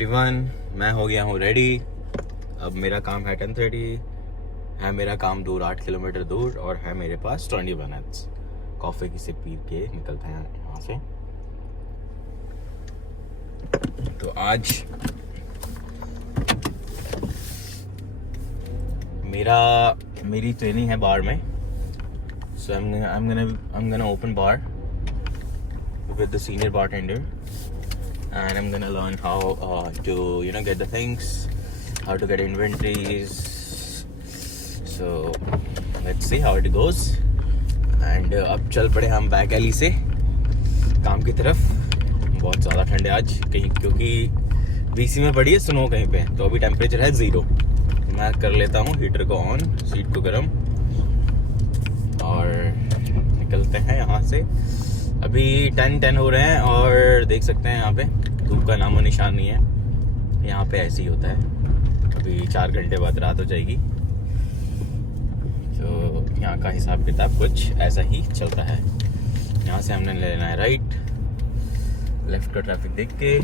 Everyone, मैं हो गया हूँ रेडी। अब मेरा काम है 10:30 है। मेरा काम दूर 8 किलोमीटर दूर और है मेरे पास 20 मिनट्स। कॉफ़ी की सिप पी के निकलते हैं यहाँ से। तो आज मेरी ट्रेनिंग है बार में। सो I'm gonna open bar with the senior bartender and I'm gonna learn how to get the things, how to get inventories. So let's see how it goes. And अब चल पड़े हम बैक एली से काम की तरफ। बहुत ज़्यादा ठंड है आज कहीं, क्योंकि बीसी में पड़ी है स्नो कहीं पे। तो अभी टेम्परेचर है 0। मैं कर लेता हूँ हीटर को ऑन, सीट को गर्म और निकलते हैं यहाँ से। अभी 10 हो रहे हैं और देख सकते हैं यहाँ पे धूप का नामो निशान नहीं है। यहाँ पे ऐसे ही होता है। अभी 4 घंटे बाद रात हो जाएगी। तो यहाँ का हिसाब किताब कुछ ऐसा ही चलता है। यहाँ से हमने लेना है राइट, लेफ्ट का ट्रैफिक देख के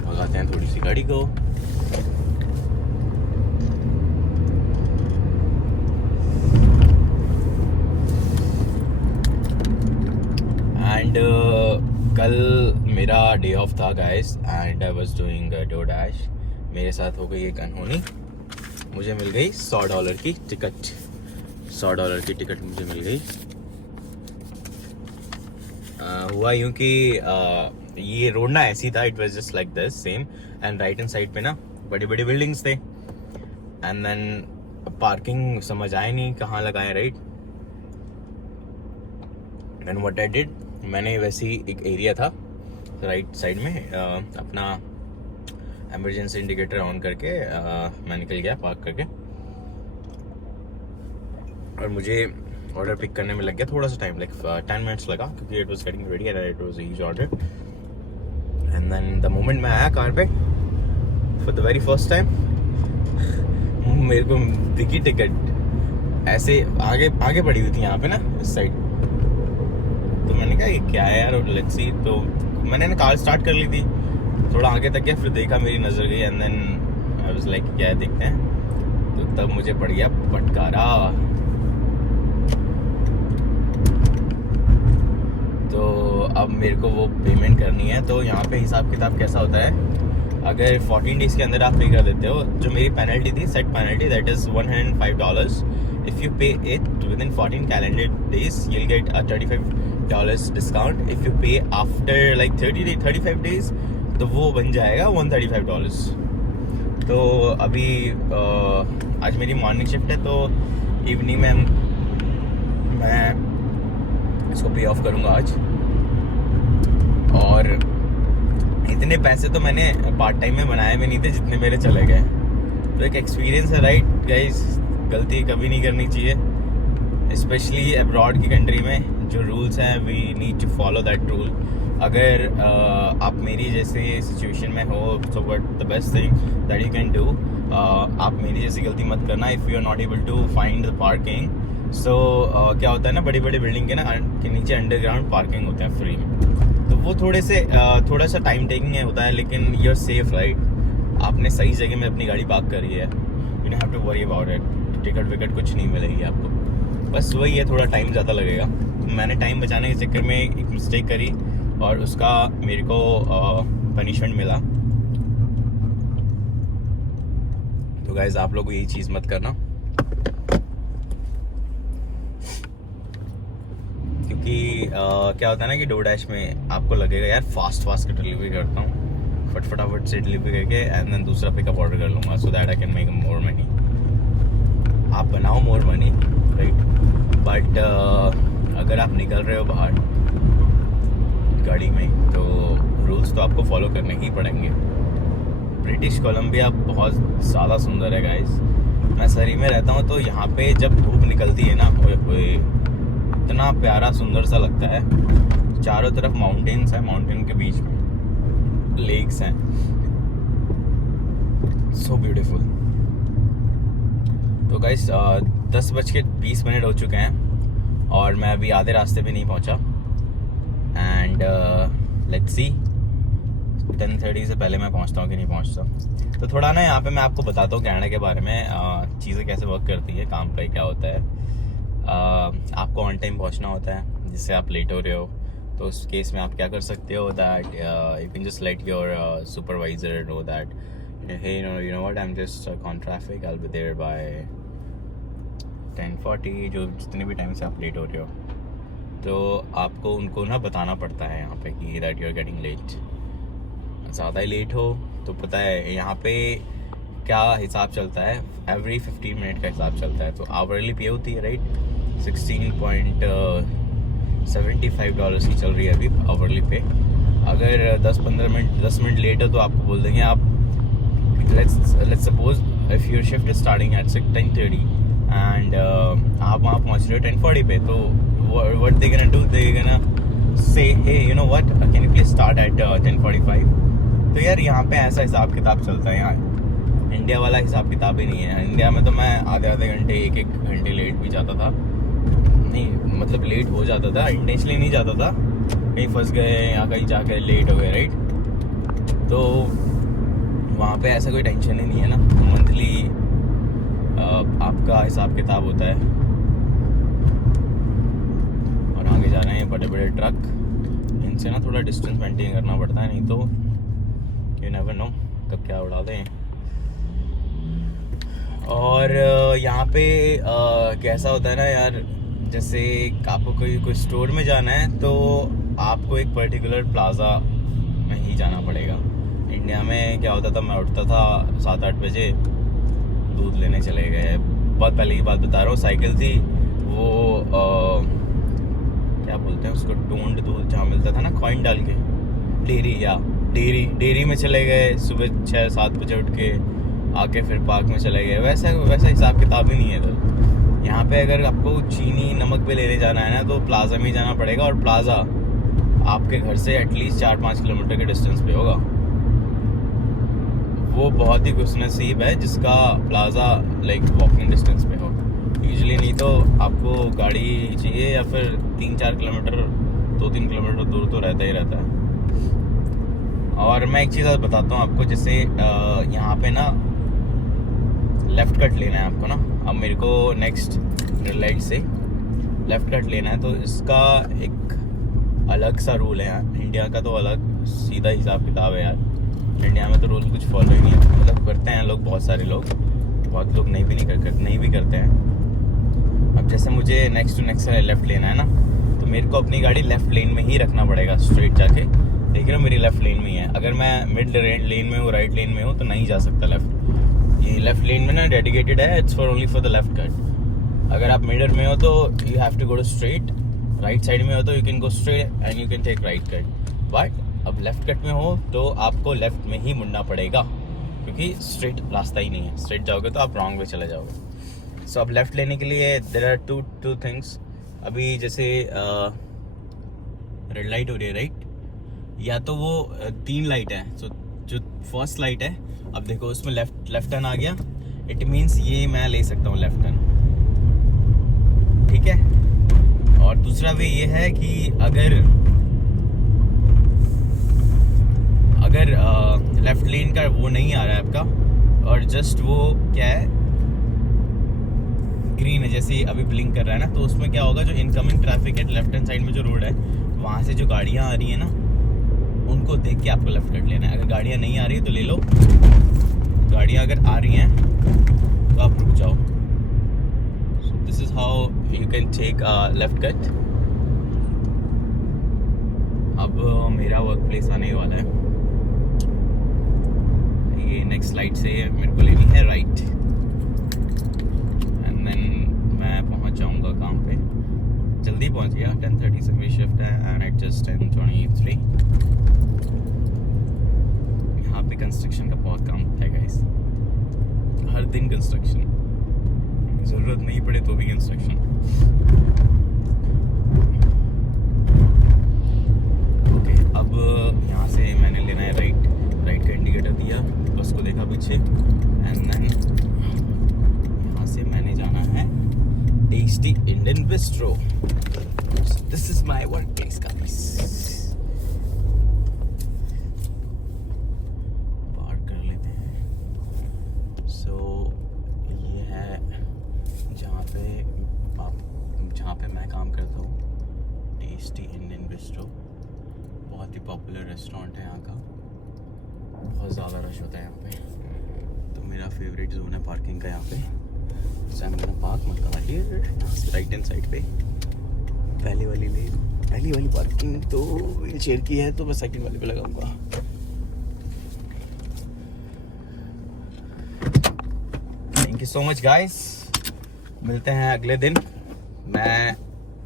भगाते हैं थोड़ी सी गाड़ी को। एंड कल मेरा डे ऑफ था guys and I was doing DoorDash. मेरे साथ हो गई एक अनहोनी। मुझे मिल गई $100 की टिकट। $100 की टिकट मुझे मिल गई। हुआ यूं कि ये रोड ना ऐसी था, it was just like this same and right hand side पे ना बड़ी बड़ी बिल्डिंग्स थे एंड देन पार्किंग समझ आया नहीं कहाँ लगाए right. And what I did, मैंने वैसे ही एक एरिया था राइट साइड में अपना इमरजेंसी इंडिकेटर ऑन करके मैं निकल गया पार्क करके। और मुझे ऑर्डर पिक करने में लग गया थोड़ा सा टाइम, लाइक 10 मिनट्स लगा, क्योंकि it was getting ready and it was a huge order. And then the moment मैं आया कार पे for the very first time, मेरे को दिखी टिकट ऐसे आगे पड़ी हुई थी यहाँ पे ना इस साइड। तो मैंने कहा ये क्या है यार, लेट्स सी। तो मैंने ना कार स्टार्ट कर ली थी, थोड़ा आगे तक गया, फिर देखा मेरी नज़र गई and then I was like क्या है देखते हैं। तो तब मुझे पड़ गया फटकारा। तो अब मेरे को वो पेमेंट करनी है। तो यहाँ पे हिसाब किताब कैसा होता है, अगर 14 डेज़ के अंदर आप पे कर देते हो, जो मेरी पेनल्टी थी set penalty that is $105। If you pay it within 14 calendar days, you'll get a $35 discount. If you pay after like 35 days, तो वो बन जाएगा $135। तो अभी आज मेरी मॉर्निंग शिफ्ट है, तो इवनिंग में मैं इसको पे ऑफ करूँगा आज। और इतने पैसे तो मैंने पार्ट टाइम में बनाए भी नहीं थे जितने मेरे चले गए। तो एक एक्सपीरियंस है राइट गाइस, गलती कभी नहीं करनी चाहिए, स्पेशली अब्रॉड की कंट्री में जो रूल्स हैं we need to follow that rule. अगर आप मेरी जैसे सिचुएशन में हो तो what the best thing that you can do, आप मेरी जैसी गलती मत करना। If you are not able to find the parking, so क्या होता है ना, बड़ी बड़ी बिल्डिंग के नीचे अंडरग्राउंड पार्किंग होते हैं फ्री में। तो वो थोड़ा सा टाइम टेकिंग होता है, लेकिन यू आर सेफ राइट। आपने सही जगह में अपनी गाड़ी पार्क करी है, you don't have to worry about it. Ticket विकट कुछ नहीं मिलेगी आपको, बस वही है थोड़ा टाइम ज़्यादा लगेगा। तो मैंने टाइम बचाने के चक्कर में एक मिस्टेक करी और उसका मेरे को पनिशमेंट मिला। तो गाइज आप लोग यही चीज़ मत करना, क्योंकि क्या होता है ना कि डोरडैश में आपको लगेगा यार फास्ट डिलीवरी करता हूँ, फटाफट से डिलीवरी करके एंड देन दूसरा पिकअप ऑर्डर कर लूँगा so that I can make more money. आप बनाओ मोर मनी राइट, बट अगर आप निकल रहे हो बाहर गाड़ी में तो रूल्स तो आपको फॉलो करने ही पड़ेंगे। ब्रिटिश कोलंबिया बहुत ज़्यादा सुंदर है गाइस। मैं सरी में रहता हूँ, तो यहाँ पे जब धूप निकलती है ना, इतना प्यारा सुंदर सा लगता है। चारों तरफ माउंटेन्स हैं, माउंटेन के बीच में लेक्स हैं, सो ब्यूटीफुल। तो गाइस 10:20 हो चुके हैं और मैं अभी आधे रास्ते पे नहीं पहुंचा। एंड लेट्स सी 10:30 से पहले मैं पहुंचता हूँ कि नहीं पहुंचता। तो थोड़ा ना यहाँ पे मैं आपको बताता हूँ कनाडा के बारे में, चीज़ें कैसे वर्क करती है, काम का क्या होता है। आपको ऑन टाइम पहुंचना होता है, जिससे आप लेट हो रहे हो तो उस केस में आप क्या कर सकते हो, that you can just let your supervisor know that hey you know what I'm just on traffic, I'll be there by 10:40, जो जितने भी टाइम से आप लेट हो रहे हो। तो आपको उनको ना बताना पड़ता है यहाँ पे कि that you are getting late. ज़्यादा ही लेट हो तो पता है यहाँ पे क्या हिसाब चलता है, एवरी 15 मिनट का हिसाब चलता है। तो आवरली पे होती है राइट, $16.75 की चल रही है अभी आवरली पे। अगर 10 मिनट लेट हो तो आपको बोल देंगे आप, let's suppose if your shift is starting at 10:30 and आप वहाँ पहुँच रहे हो 10:40 पे, तो what they gonna do, they gonna say hey you know what can you please start at 10:45। तो यार यहाँ पे ऐसा हिसाब किताब चलता है, यहाँ इंडिया वाला हिसाब किताब ही नहीं है। इंडिया में तो मैं आधे घंटे एक घंटे लेट भी जाता था, नहीं मतलब लेट हो जाता था, इंटेंशनली नहीं जाता था, कहीं फंस गए या कहीं जाकर लेट हो गए राइट। तो वहाँ पे ऐसा कोई टेंशन ही नहीं है ना, मंथली आपका हिसाब किताब होता है। और आगे जा रहे हैं बड़े बड़े ट्रक, इनसे ना थोड़ा डिस्टेंस मेंटेन करना पड़ता है, नहीं तो यू नेवर नो कब क्या उड़ा दें। और यहाँ पे कैसा होता है ना यार, जैसे आपको कोई स्टोर में जाना है तो आपको एक पर्टिकुलर प्लाजा में ही जाना पड़ेगा। इंडिया में क्या होता था, मैं उठता था 7-8 बजे, दूध लेने चले गए, बहुत पहले की बात बता रहा हूँ, साइकिल थी वो क्या बोलते हैं उसको, टोंड दूध जहाँ मिलता था ना कॉइन डाल के, डेयरी में चले गए, सुबह 6-7 बजे उठ के आके फिर पार्क में चले गए। वैसा हिसाब किताब ही नहीं है। तो यहाँ पे अगर आपको चीनी नमक पे लेने जाना है ना तो प्लाजा में ही जाना पड़ेगा, और प्लाजा आपके घर से एटलीस्ट 4-5 किलोमीटर के डिस्टेंस पे होगा। वो बहुत ही खुशनसीब है जिसका प्लाजा लाइक वॉकिंग डिस्टेंस पे हो, यूजुअली नहीं तो आपको गाड़ी चाहिए या फिर 3-4 किलोमीटर 2-3 किलोमीटर दूर तो रहता ही रहता है। और मैं एक चीज़ और बताता हूँ आपको, जैसे यहाँ पे ना लेफ़्ट कट लेना है आपको ना, अब मेरे को नेक्स्ट रेड लाइट से लेफ़्ट कट लेना है, तो इसका एक अलग सा रूल है यार। इंडिया का तो अलग सीधा हिसाब किताब है यार, इंडिया में तो रूल कुछ फॉलो ही नहीं है, मतलब करते हैं लोग, बहुत सारे लोग, बहुत लोग नहीं भी करते हैं। अब जैसे मुझे नेक्स्ट टू नेक्स्ट लेफ़्ट लेना है ना, तो मेरे को अपनी गाड़ी लेफ़्ट लेन में ही रखना पड़ेगा, स्ट्रेट जाके। देख रहे हो मेरी लेफ़्ट लेन में ही है, अगर मैं मिड लेन में हूँ, राइट लेन में हूँ तो नहीं जा सकता लेफ़्ट। ये लेफ़्ट लेन में ना डेडिकेटेड है, it's for only for the left cut. अगर आप मिडर में हो तो you have to go to straight, right side में हो तो you can go straight and you can take right cut. But अब लेफ़्ट कट में हो तो आपको लेफ़्ट में ही मुड़ना पड़ेगा, क्योंकि स्ट्रेट रास्ता ही नहीं है, स्ट्रेट जाओगे तो आप रॉन्ग वे चले जाओगे। सो अब लेफ़्ट लेने के लिए देयर आर टू थिंग्स। अभी जैसे रेड लाइट हो रही है राइट, या तो वो 3 लाइट है, तो जो फर्स्ट लाइट है, अब देखो उसमें लेफ्ट टर्न आ गया, इट मीन्स ये मैं ले सकता हूँ लेफ्ट टर्न, ठीक है। और दूसरा वे ये है कि अगर लेफ्ट लेन का वो नहीं आ रहा है आपका, और जस्ट वो क्या है ग्रीन है, जैसे अभी ब्लिंक कर रहा है ना, तो उसमें क्या होगा, जो इनकमिंग ट्रैफिक है लेफ्ट हैंड साइड में जो रोड है, वहाँ से जो गाड़ियाँ आ रही है ना, उनको देख के आपको लेफ्ट कट लेना है। अगर गाड़ियाँ नहीं आ रही है तो ले लो, गाड़ियाँ अगर आ रही हैं तो आप रुक जाओ। So this is how you can take left cut. अब मेरा वर्क प्लेस आने वाला है, ये नेक्स्ट लाइट से मेरे को लेनी है राइट, एंड देन मैं पहुंच जाऊंगा काम पे, जल्दी पहुंच गया। 10:30 से मेरी शिफ्ट है एंड इट जस्ट 10:23। यहाँ पे कंस्ट्रक्शन का बहुत काम होता है गाइस, हर दिन कंस्ट्रक्शन, ज़रूरत नहीं पड़े तो भी कंस्ट्रक्शन। ओके, अब यहाँ से मैंने लेना है राइट का इंडिकेटर दिया, बस को देखा पीछे, एंड देन यहाँ से मैंने जाना है tasty Indian bistro. This is my work place guys. Restaurant है यहाँ का, बहुत ज़्यादा रश होता है यहाँ पे। तो मेरा फेवरेट जोन है पार्किंग का यहाँ पे। सो आई एम गोना पार्क मतलब राइट हैंड साइड पे पहली वाली पार्किंग तो व्हील चेयर की है, तो मैं सेकंड वाले पे लगाऊंगा। Thank you so much guys, मिलते हैं अगले दिन। मैं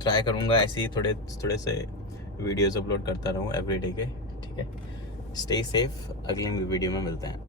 ट्राई करूंगा ऐसे ही थोड़े से वीडियोस अपलोड करता रहूं एवरीडे के, ठीक है। स्टे सेफ, अगले वीडियो में मिलते हैं।